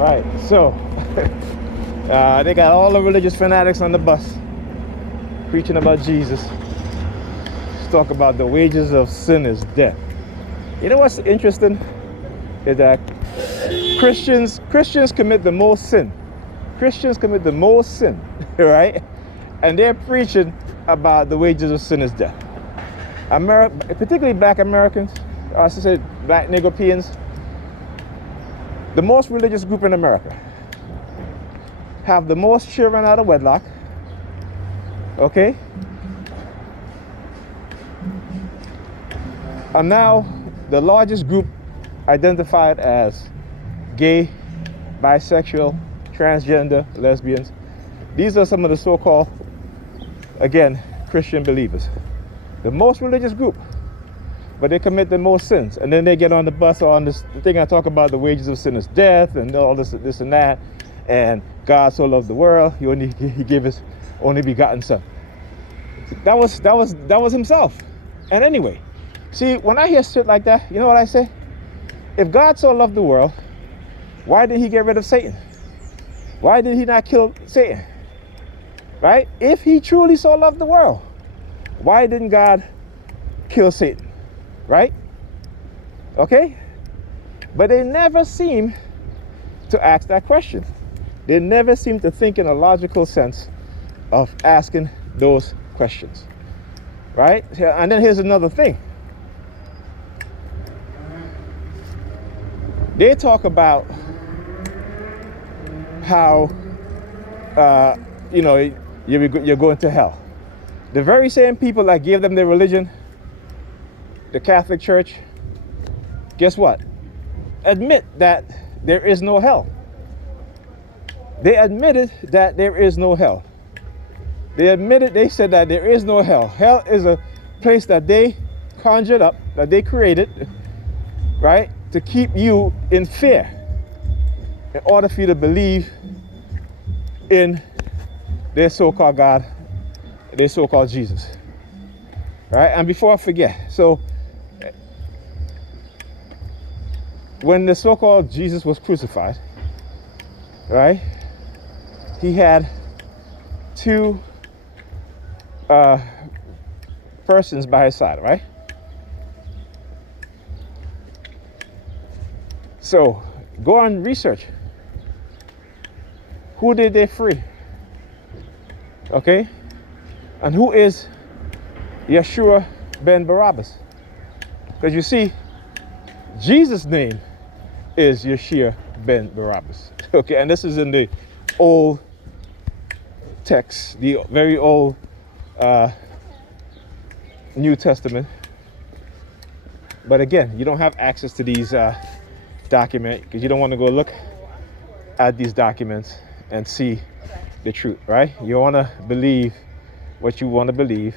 Right. So they got all the religious fanatics on the bus preaching about Jesus. Let's talk about the wages of sin is death. You know what's interesting is that Christians commit the most sin. Christians commit the most sin, right? And they're preaching about the wages of sin is death. Particularly black Americans, I should say black Negropeans, the most religious group in America, have the most children out of wedlock, okay? Are now the largest group identified as gay, bisexual, transgender, lesbians. These are some of the so-called, again, Christian believers. The most religious group, but they commit the most sins. And then they get on the bus or on this thing I talk about the wages of sin is death and all this and that. And God so loved the world, he gave his only begotten son. That was himself. And anyway, see, when I hear shit like that, you know what I say? If God so loved the world, why did he get rid of Satan? Why did he not kill Satan? Right? If he truly so loved the world, why didn't God kill Satan? Right? Okay? But they never seem to ask that question. They never seem to think in a logical sense of asking those questions. Right? And then here's another thing. They talk about how, you're going to hell. The very same people that gave them their religion, the Catholic Church, guess what? Admit that there is no hell. They admitted that there is no hell. They said that there is no hell. Hell is a place that they conjured up, that they created, right? To keep you in fear in order for you to believe in their so-called God, their so-called Jesus. Right? And before I forget, so when the so-called Jesus was crucified, right, he had two persons by his side, right? So go on research. Who did they free? Okay? And who is Yeshua ben Barabbas? Because you see, Jesus' name is Yeshua ben Barabbas. Okay, and this is in the old text, the very old New Testament. But again, you don't have access to these documents because you don't want to go look at these documents and see the truth, right? You want to believe what you want to believe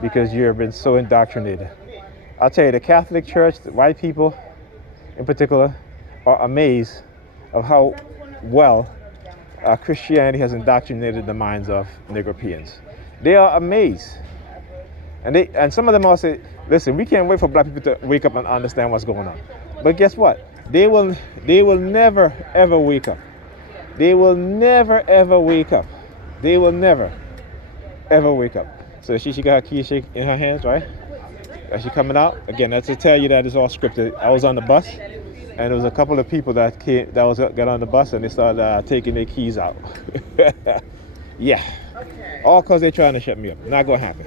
because you've been so indoctrinated. I'll tell you, the Catholic Church, the white people in particular, are amazed of how well Christianity has indoctrinated the minds of Negropeans. They are amazed. And some of them all say, listen, we can't wait for black people to wake up and understand what's going on. But guess what? They will never, ever wake up. They will never, ever wake up. They will never, ever wake up. So she got her key shake in her hands, right? As she coming out. Again, that's to tell you that it's all scripted. I was on the bus, and there was a couple of people that got on the bus, and they started taking their keys out. Yeah. All because they're trying to shut me up. Not going to happen.